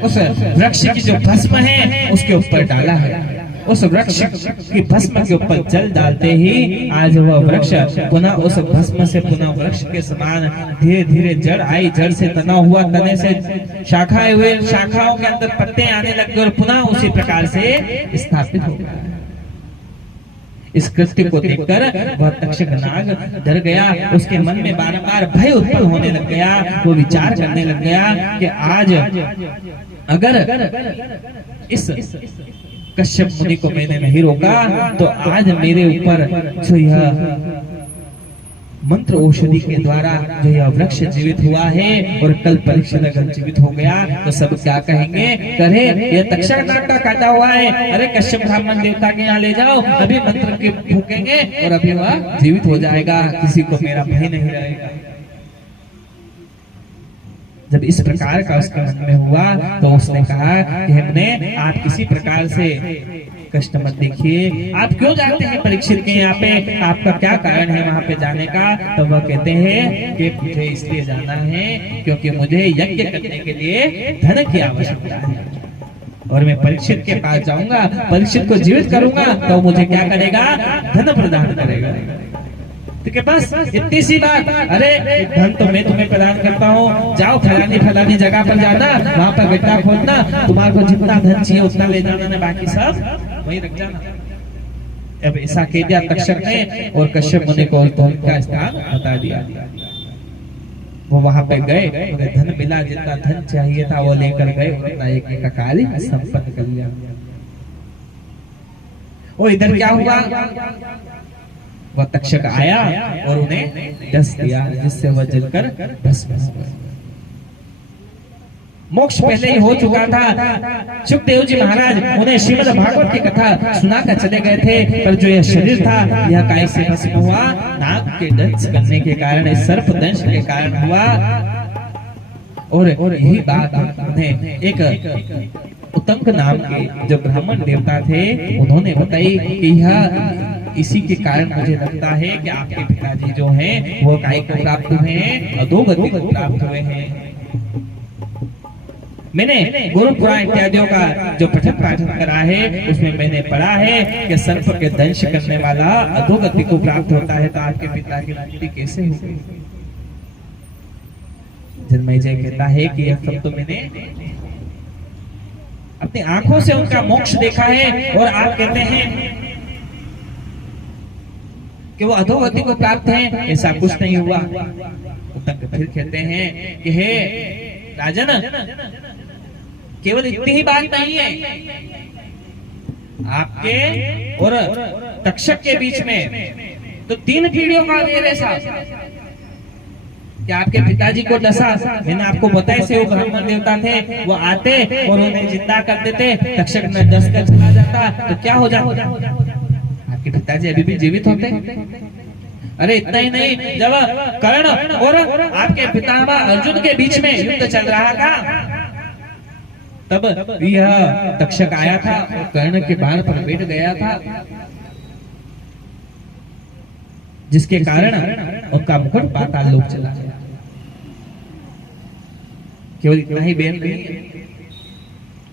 उस वृक्ष की जो भस्म है उसके ऊपर डाला है। उस वृक्ष की भस्म के ऊपर जल डालते ही आज वह वृक्ष पुनः उस भस्म से पुनः वृक्ष के समान धीरे धीरे जड़ आई, जड़ से तना हुआ, तने से शाखाएं हुए, शाखाओं के अंदर पत्ते आने लग गए और पुनः उसी प्रकार से स्थापित हो गया। इस कृत्य को देखकर वह तक्षक नाग डर गया। उसके मन में बारंबार भय उत्पन्न होने लग गया। वो विचार करने लग गया कि आज अगर इस कश्यप मुनि को मैंने नहीं रोका तो आज मेरे ऊपर जो यह मंत्र औषधि के द्वारा जो यह वृक्ष जीवित हुआ है और कल परीक्षित अगर जीवित हो गया तो सब क्या कहेंगे, करे ये तक्षक नाग का काटा हुआ है, अरे कश्यप ब्राह्मण देवता के यहाँ ले जाओ, अभी मंत्र के फूकेंगे और अभी वह जीवित हो जाएगा, किसी को मेरा भय नहीं रहेगा। जब इस प्रकार का उसके मन में हुआ तो उसने कहा कि हमने आप किसी प्रकार से कष्ट मत देखिए, आप क्यों जाते हैं परीक्षित के यहाँ पे, आपका क्या कारण है वहां पे जाने का। तो वह कहते हैं कि मुझे इसलिए जाना है क्योंकि मुझे यज्ञ करने के लिए धन की आवश्यकता है और मैं परीक्षित के पास जाऊंगा, परीक्षित को जीवित करूंगा तो मुझे क्या करेगा, धन प्रदान करेगा। ठीक है, बस इतनी सी बात। अरे धन तो मैं तुम्हें प्रदान करता हूँ, जाओ फलानी फलानी जगह पर जाना, वहां पर गड्ढा खोदना, तुम्हारे को जितना धन चाहिए उतना ले जाना, ना बाकी सब वही रख जाना। अब ऐसा कह दिया तक्षक ने और कश्यप मुनि को उनका स्थान बता दिया। वो वहां पे गए, धन मिला, जितना धन चाहिए था वो लेकर गए, उतना एक का कार्य संपन्न कर लिया। वो इधर क्या हुआ, वह तक्षक आया और उन्हें डस दिया जिससे वह जलकर भस्म हो गए। मोक्ष पहले ही हो चुका था। सुखदेव जी महाराज उन्हें श्रीमद् भागवत की कथा सुनाकर चले गए थे, पर जो यह शरीर था यह काय से भस्म हुआ, नाग के दंश करने के कारण, इस सर्प दंश के कारण हुआ। और यही बात उन्हें एक उत्तंक नाम के जो ब्राह्मण देवता थे उन्होंने बताई कि यह इसी के कारण मुझे लगता है कि आपके पिताजी जो हैं वो काय को प्राप्त हुए हैं, अधोगति को प्राप्त हुए हैं। मैंने गुरु पुराण इत्यादियों का जो पठन पाठन करा है उसमें मैंने पढ़ा है कि सर्प के दंश करने वाला अधोगति को प्राप्त होता है, तो आपके पिता की मुक्ति कैसे होगी। जन्मेजय कहता है कि यह सब तो मैंने अपनी आंखों से उनका मोक्ष देखा है और आप कहते हैं कि वो अधोगति को प्राप्त हैं, ऐसा कुछ नहीं हुआ। उत्तंक फिर कहते हैं कि हे राजन, केवल इतनी ही बात नहीं है, आपके और तक्षक के बीच में तो 3 पीढ़ियों का वेर है साहब। कि आपके पिताजी को डसा, मैंने आपको बताया से वो ब्राह्मण देवता थे, वो आते और उन्हें जिंदा कर देते, तक्षक में डस कर चला जाता तो क्या हो जाता, आपके पिताजी अभी भी जीवित होते। अरे इतना ही नहीं, जब कर्ण और आपके पितामह अर्जुन के बीच में युद्ध चल रहा था तब यह तक्षक आया था और कर्ण के बाण पर बैठ गया था, जिसके कारण उनका मुकुट पाताल लोक चला गया। केवल इतना ही बेन नहीं,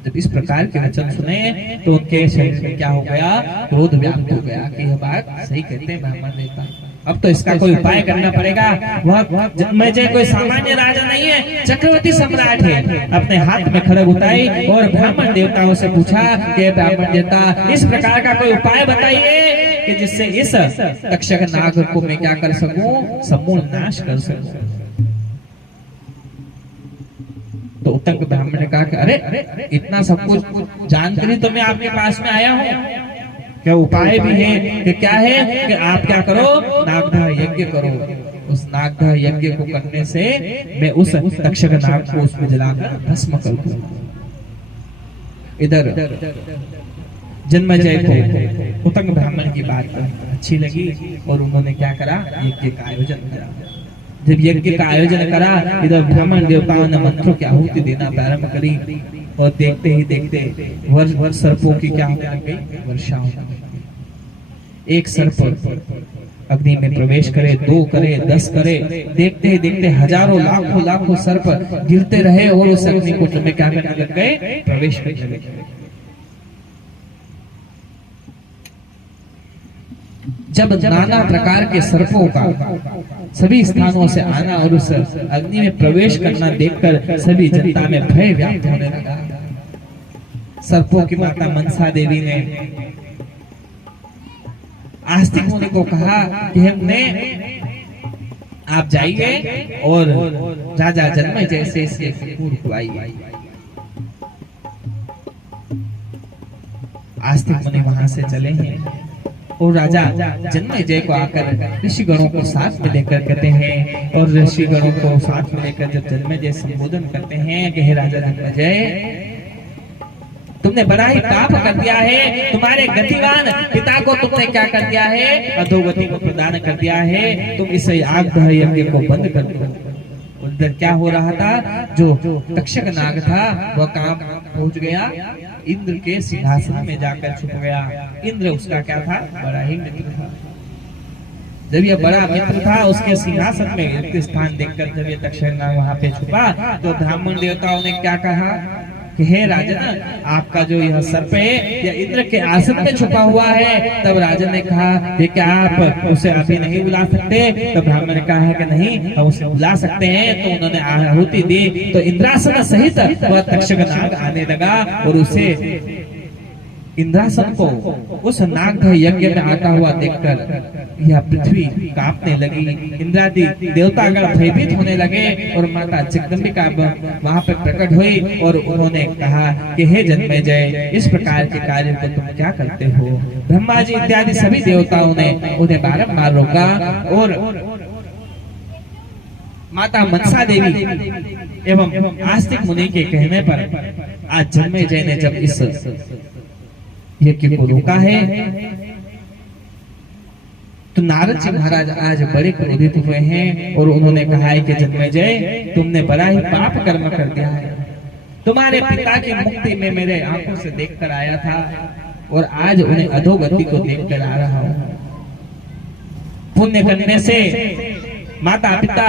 जब इस प्रकार के वचन सुने तो उनके शरीर में क्या हो गया, क्रोध व्याप्त हो गया कि यह बात सही कहते हैं ब्राह्मण देवता, अब तो इसका कोई उपाय करना पड़ेगा। वह जन्मेजय कोई सामान्य राजा नहीं है, चक्रवर्ती सम्राट है। अपने हाथ में खड़ग उठाई और ब्राह्मण देवताओं से पूछा कि ब्राह्मण देवता इस प्रकार का कोई उपाय बताइए कि जिससे इस तक्षक नाग को मैं क्या कर सकूं, समूल नाश कर सकूं। तो उत्तंक ब्राह्मण ने कहा कि अरे इतना सब कुछ जानकर ही तो मैं आपके पास में आया हूँ, क्या उपाय भी है कि क्या है कि आप क्या करो, नागदह यज्ञ करो। उस नागदह यज्ञ को करने से मैं उस तक्षक नाग को उसमें जलाकर भस्म कर दूंगा। इधर जन्मेजय को उत्तंक ब्राह्मण की बात अच्छी लगी और उन्होंने क्या करा, यज्ञ का आयोजन करा। जब यज्ञ का आयोजन करा, इधर ब्राह्मण देवताओं ने मंत्रों की आहुति देना प्रारंभ करी और देखते ही देखते वर्ष सर्पों की क्या होने लग गई, वर्षा होने लगी। एक सर्प अग्नि में प्रवेश करे, 2 करे, 10 करे, देखते देखते हजारों लाखों लाखों सर्प गिरते रहे और उस अग्नि कुंड में क्या करने लग गए, प्रवेश करने लगे। जब नाना प्रकार के सर्पों का सभी स्थानों से आना और उस अग्नि में प्रवेश करना देखकर सभी जनता में भय व्याप्त होने लगा। सर्पों की माता मनसा देवी ने आस्तिक मुनि को कहा कि हमने आप जाइए और राजा जन्मे जैसे से खुआइए। आस्तिक मुनि वहां से चले हैं और राजा जन्मेजय को आकर ऋषिगणों को साथ में लेकर कहते हैं, और ऋषिगणों को साथ में लेकर जब जन्मेजय संबोधन करते हैं कि हे राजा जन्मेजय, तुमने बड़ा ही पाप कर दिया है, तुम्हारे गतिवान पिता को तुमने क्या कर दिया है, अधोगति को प्रदान कर दिया है, तुम इस यागदह यज्ञ को बंद कर दो। उधर क्या हो रहा था, जो तक्षक नाग था वह काम पहुंच गया, इंद्र के सिंहासन में जाकर छुप गया। इंद्र उसका क्या था, बड़ा ही मित्र था। जब ये बड़ा मित्र था, उसके सिंहासन में रिक्त स्थान देखकर जब ये तक्षक नाग वहां पे छुपा, तो ब्राह्मण देवताओं ने क्या कहा कि हे राजन, आपका जो यह सर्प है यह इंद्र के आसन में छुपा हुआ है। तब राजन ने कहा कि क्या आप उसे अभी नहीं बुला सकते? तो ब्राह्मण ने कहा कि नहीं, हम उसे बुला सकते हैं। तो उन्होंने आहुति दी, तो इंद्रासन सहित वह तक्षक नाग आने लगा और उसे इंद्रासन को उस नागदह यज्ञ में आता हुआ देखकर यह पृथ्वी कांपने लगी। इंद्रादि देवतागण भयभीत होने लगे और माता जगदम्बिका वहां पर प्रकट हुई और उन्होंने कहा कि हे जन्मेजय, इस प्रकार के कार्य को तुम क्या करते हो? ब्रह्मा जी इत्यादि सभी देवताओं ने उन्हें बारंबार रोका और माता मनसा देवी एवं आस्तिक मुनि के कहने पर आज जन्मेजय ने जब इस यज्ञ को रोका है, तो नारद जी महाराज आज बड़े क्रोधित हुए हैं और उन्होंने कहा है कि जन्मेजय, तुमने बड़ा ही पाप कर्म कर दिया है। तुम्हारे पिता की मुक्ति में मेरे आंखों से देखकर आया था और आज उन्हें अधोगति को देखकर आ रहा हूं। पुण्य करने से माता पिता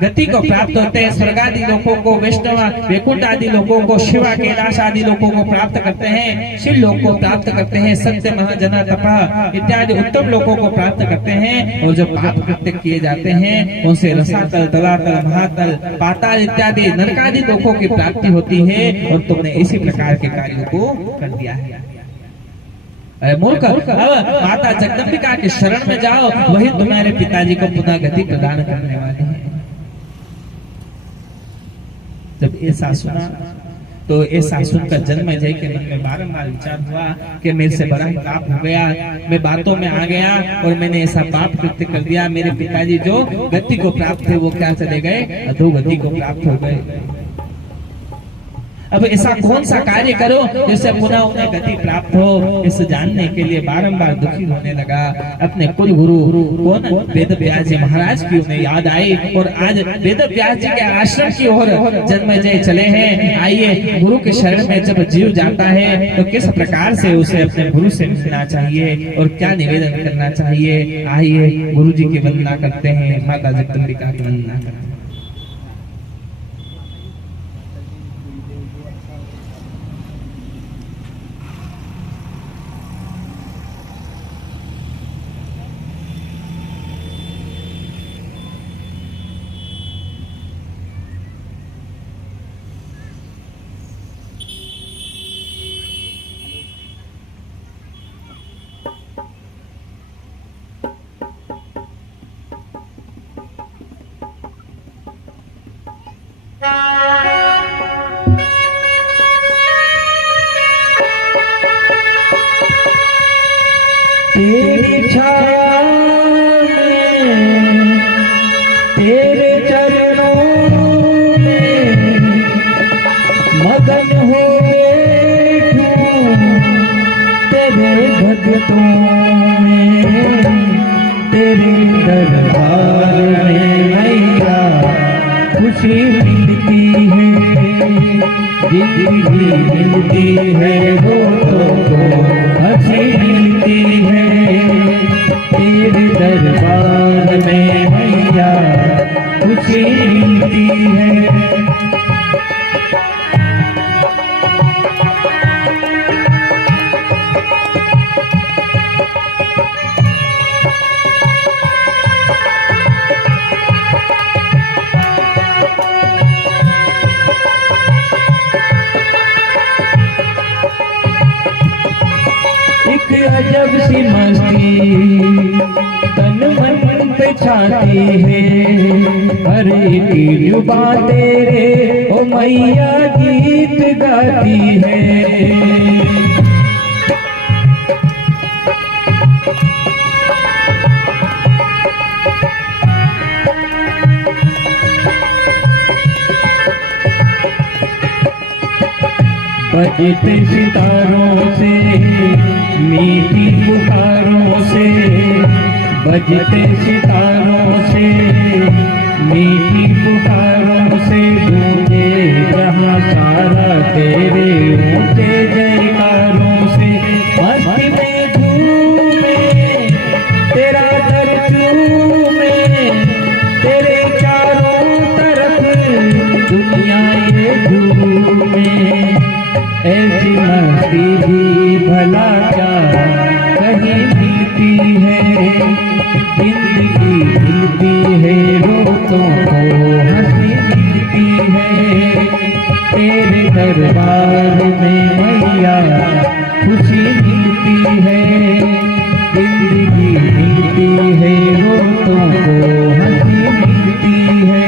गति को प्राप्त होते हैं, स्वर्ग आदि लोगों को, वैष्णव वैकुंठ आदि लोगों को, शिवा कैलाश आदि लोगों को प्राप्त करते हैं, शिव लोक को प्राप्त करते हैं, सत्य महाजना तपः इत्यादि उत्तम लोगों को प्राप्त करते हैं। और जो पाप कृत्य किए जाते हैं उनसे रसातल, तलातल, महातल, पाताल इत्यादि नरकादि लोगों की प्राप्ति होती है। और तुमने इसी प्रकार के कार्यों को कर दिया है। मूर्ख, अब माता जगदम्बिका के शरण में जाओ, वही तुम्हारे पिताजी को पुनः गति प्रदान करने वाले हैं। जब ऐसा सुना तो ऐसा सुनकर जन्मेजय के मन में बारंबार विचार हुआ कि मेरे से बड़ा पाप हो गया, मैं बातों में आ गया और मैंने ऐसा पाप कृत्य कर दिया। मेरे पिताजी जो गति को प्राप्त थे वो क्या चले गए, अधोगति को प्राप्त हो गए। अब ऐसा कौन सा कार्य करो जिससे पुनः उन्हें गति प्राप्त हो, इस जानने के लिए बारंबार दुखी होने लगा। अपने कुल गुरु कौन, वेद व्यास जी महाराज की उन्हें याद आई और आज वेद व्यास जी के आश्रम की ओर जन्मेजय चले हैं। आइए, गुरु के शरण में जब जीव जाता है तो किस प्रकार से उसे अपने गुरु से मिलना चाहिए और क्या निवेदन करना चाहिए। आइए, गुरु जी की वंदना करते हैं, माता जगदम्बिका की वंदना करते हैं। तेरी छाया में, तेरे चरणों में मगन हो बैठूं, तेरे भक्तों में, तेरे दरबार में मैया खुशी मिलती है, जिंदगी मिलती है, दोस्तों को हंसी मिलती है। तेरे दरबार में मैया खुशी मिलती है। एक अजब सी मस्ती तन मन पे छाती है, हर एक जुबा तेरे ओ मैया गीत गाती है। बजते सितारों से मीठी पुकारों से, बजते सितारों से मीठी पुकारों से, गूंजे जहाँ सारा तेरे ऊंचे जयकारों से। मस्ती में झूमे तेरा दर चूमे, तेरे चारों तरफ दुनिया ये झूमे। ऐसी मस्ती भी भला क्या कहीं मिलती है, जिंदगी मिलती है रोतों को हंसी मिलती है। तेरे दरबार में मैया खुशी मिलती है, जिंदगी मिलती है रोतों को हंसी मिलती है।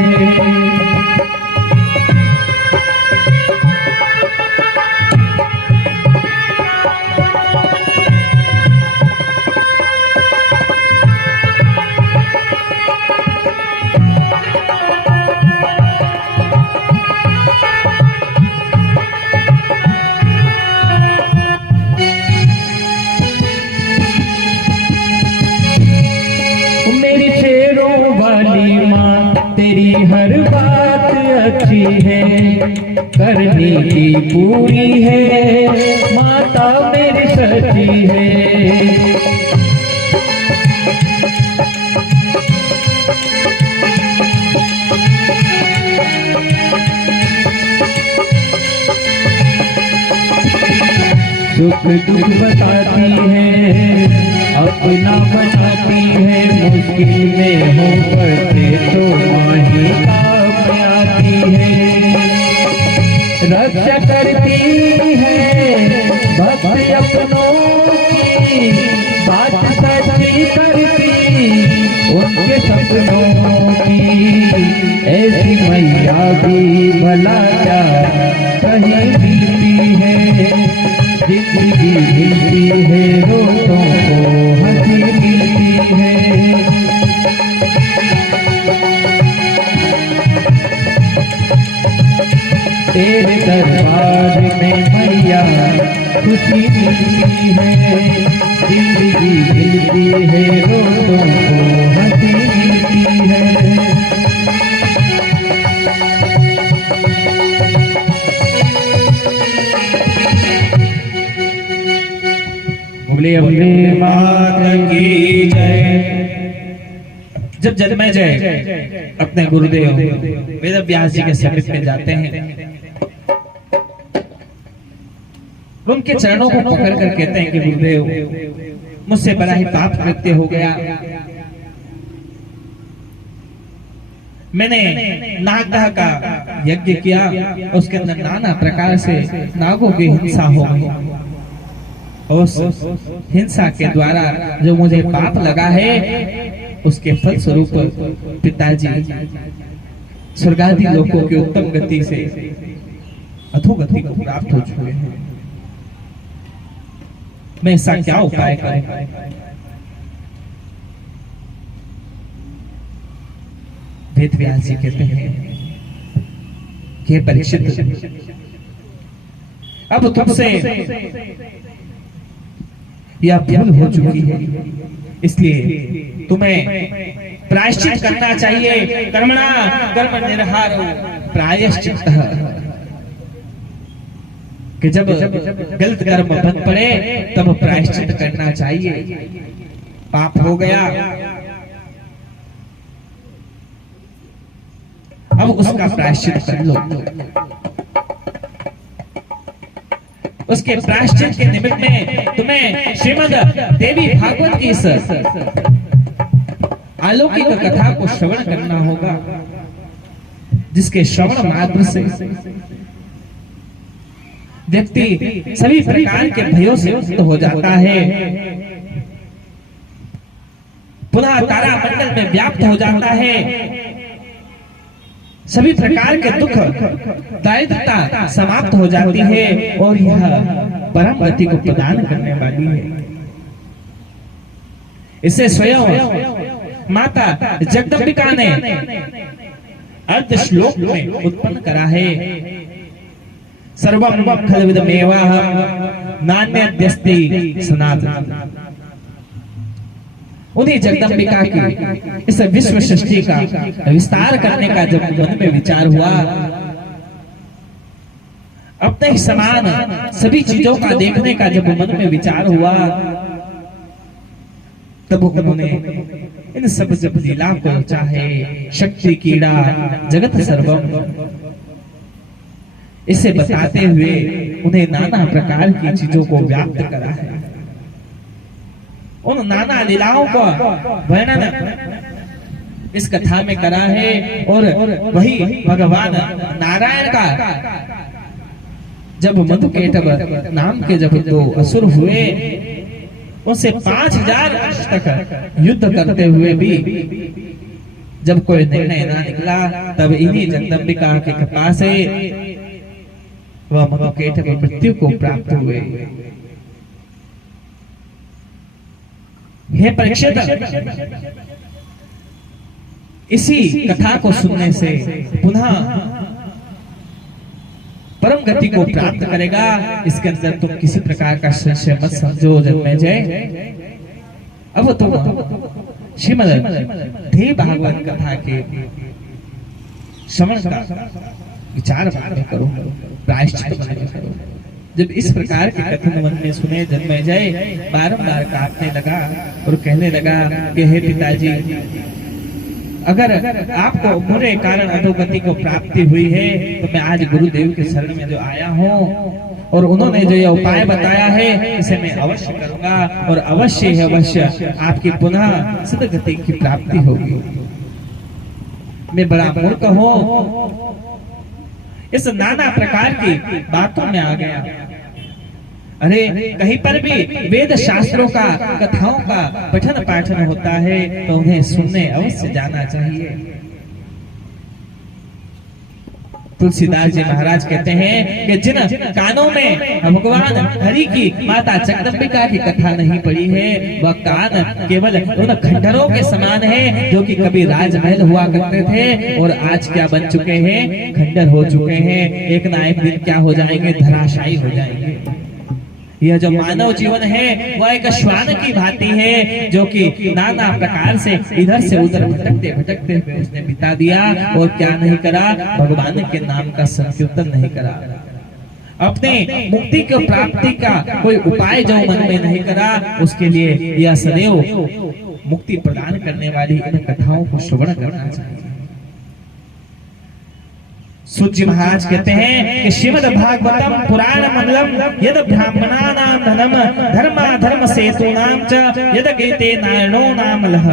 तेरी हर बात अच्छी है, करने की पूरी है, माता मेरी सच्ची है। सुख दुख बताती है, अपना बनाती है, मुश्किल में हो पड़ते तो माही काम आती है। रक्षा करती है भक्त अपनों की, बात सच्ची करती उनके सपनों की। ऐसी मैया भी भला क्या कहीं मिलती है, जिंदगी मिलती है रोतों को हंसी मिलती है। तेरे दरबार में मैया खुशी मिलती है, जिंदगी मिलती है रोतों को हंसी मिलती है। बोले माता की जय। जब जन्मेजय अपने गुरुदेव वेद व्यास जी के समीप में जाते हैं, उनके चरणों को पकड़ कर कहते हैं कि गुरुदेव मुझसे बड़ा ही पाप कृत्य हो गया, मैंने नागदाह का यज्ञ किया, उसके अंदर नाना प्रकार से नागों की हिंसा हो गई। उस हिंसा के द्वारा जो मुझे पाप लगा है, उसके फल स्वरूप पिताजी स्वर्गादि लोकों की उत्तम गति से अधोगति को प्राप्त हो चुके हैं। मैं ऐसा क्या उपाय करूं? वेद व्यास जी कहते हैं कि परीक्षित, अब तुमसे यह भूल हो चुकी है, इसलिए तुम्हें प्रायश्चित करना चाहिए। कर्मणा कर्म निर्हारो प्रायश्चित्तः, कि जब गलत कर्म बन पड़े तब प्रायश्चित करना चाहिए। पाप हो गया, अब उसका प्रायश्चित कर लो। उसके प्रायश्चित के निमित्त में तुम्हें श्रीमद् देवी भागवत की इस अलौकिक कथा को श्रवण करना होगा, जिसके श्रवण मात्र से व्यक्ति सभी प्रकार के भयों से मुक्त हो जाता है, पुनः तारा मंडल में व्याप्त हो जाता है, सभी प्रकार के दुख दारिद्रता समाप्त हो जाती है और यह परम गति को प्रदान करने वाली है। इसे स्वयं माता जगदम्बिका ने अर्ध श्लोक में उत्पन्न करा है। सर्वम खलविदमेवाहं नान्यद्यस्ति सनातनम्। उन्हीं जगदम्बिका की इस विश्व सृष्टि का विस्तार करने का जब मन में विचार हुआ, अपने ही समान सभी चीजों का देखने का जब मन में विचार हुआ, तब उन्होंने इन सब जब लीला को चाहे शक्ति कीड़ा जगत सर्वम इसे बताते हुए उन्हें नाना प्रकार की चीजों को व्याप्त करा है। उन नाना लीलाओं का वर्णन इस कथा में करा है और वही भगवान नारायण का जब मधुकेटव नाम के जब दो असुर हुए, उनसे 5000 वर्ष तक युद्ध करते हुए भी जब कोई निर्णय ना निकला, तब इन्हीं जगदम्बिका की कृपा से वह मधुकेटव मृत्यु को प्राप्त हुए। हे परीक्षित, इसी कथा को सुनने से पुनः परम गति को प्राप्त करेगा, इसके अंदर तुम किसी प्रकार का संशय मत समझो जन्मेजय। अब तुम श्रीमद् देवी भागवत कथा के श्रवण का विचार करो, प्रायश्चित करो। जब इस प्रकार के कथन मन में सुने, जन्मेजय बारंबार कांपने लगा और कहने लगा कि हे पिताजी, अगर आपको बुरे कारण अधोगति को प्राप्ति हुई है तो मैं आज गुरुदेव के शरण में जो आया हूँ और उन्होंने जो यह उपाय बताया है, इसे मैं अवश्य करूंगा और अवश्य आपकी पुनः सदगति की प्राप्ति होगी। मैं बड़ा मूर्ख हूँ, इस नाना प्रकार की बातों में आ गया। अरे कहीं पर भी वेद शास्त्रों का कथाओं का पठन पाठन होता है तो उन्हें सुनने अवश्य जाना चाहिए। तुलसीदास जी महाराज कहते हैं कि जिन कानों में भगवान हरि की माता जगदम्बिका की कथा नहीं पड़ी है, वह कान केवल उन खंडरों के समान है जो कि कभी राजमहल हुआ करते थे और आज क्या बन चुके हैं, खंडर हो चुके हैं। एक ना एक दिन क्या हो जाएंगे, धराशायी हो जाएंगे। यह जो मानव जीवन है वह एक श्वान की भांति है जो कि नाना प्रकार से इधर से उधर भटकते भटकते हुए उसने बिता दिया और क्या नहीं करा, भगवान के नाम का संकीर्तन नहीं करा, अपने मुक्ति की प्राप्ति का कोई उपाय जो मन में नहीं करा। उसके लिए यह सदैव मुक्ति प्रदान करने वाली इन कथाओं को श्रवण करना चाहिए। सूत जी महाराज कहते हैं कि श्रीमद् भागवतम पुराण मंगलम यद ब्राह्मणानां धनम धर्मा धर्म सेतूनां च यद गीते नारायणो नाम लह।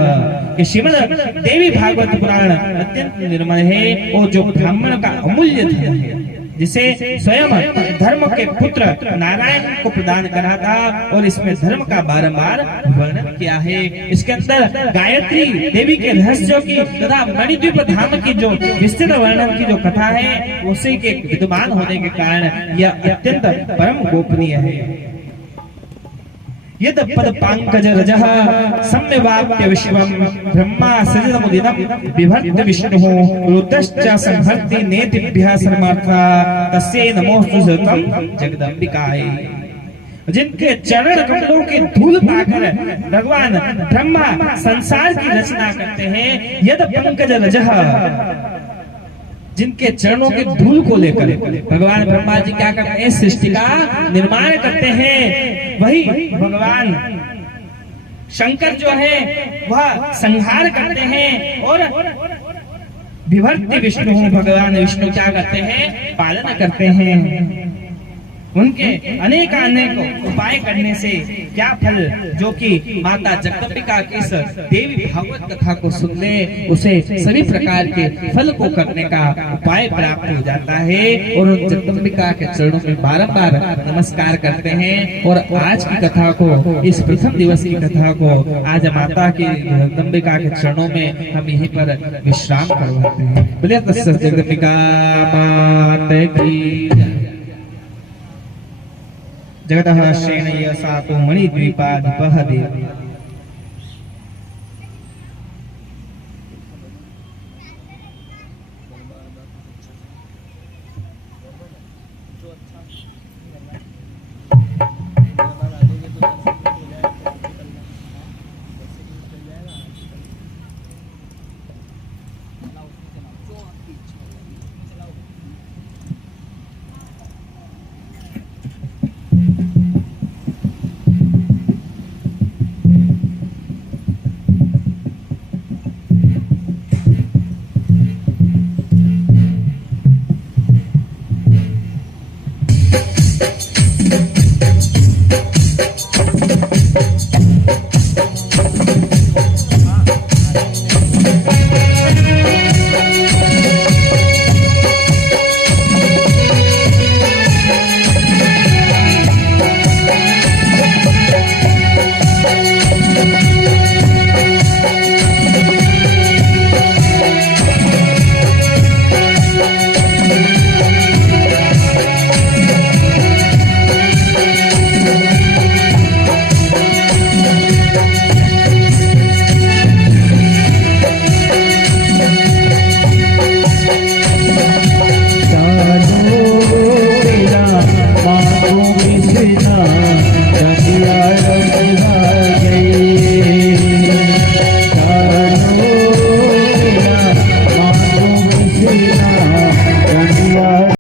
कि श्रीमद् देवी भागवत पुराण अत्यंत निर्मल है और जो ब्राह्मण का अमूल्य धन है, जिसे स्वयं धर्म के पुत्र नारायण को प्रदान करा था और इसमें धर्म का बारंबार वर्णन किया है। इसके अंदर गायत्री देवी के रहस्यों की तथा मणिद्वीप धाम की जो विस्तृत वर्णन की जो कथा है, उसी के विद्यमान होने के कारण यह अत्यंत परम गोपनीय है। यद पद पंकज रजः सम्यवाप्य विश्वम ब्रह्मा सजदमुदिनं बिभर्त विष्णुः रुद्रश्च संहर्ति नेतिभ्यः सर्वार्था तस्यै नमोस्तु सततं जगदम्बिकायै। जिनके चरण कमलों की धूल पाकर भगवान ब्रह्मा संसार की रचना करते हैं, यद पंकज रजः, जिनके चरणों की धूल को लेकर भगवान ब्रह्मा जी क्या करते हैं, सृष्टि का निर्माण करते हैं। वही भगवान शंकर जो है वह संहार करते हैं और विभक्ति विष्णु भगवान विष्णु क्या करते हैं, पालन करते हैं। उनके अनेक उपाय करने से क्या फल, जो कि माता जगदम्बिका की इस देवी भागवत कथा को सुन ले उसे सभी प्रकार के फल को करने का उपाय प्राप्त हो जाता है और उन जगदम्बिका के चरणों में बारंबार नमस्कार करते हैं। और आज की कथा को, इस प्रथम दिवस की कथा को आज माता की जगदम्बिका के चरणों में हम यहीं पर विश्राम करवाते हैं। बोलिए जगदम्बिका माता की। जगतः श्रेणय सातो मणिद्वीपाधिपः देव। साधो तेरा बाहों में सदा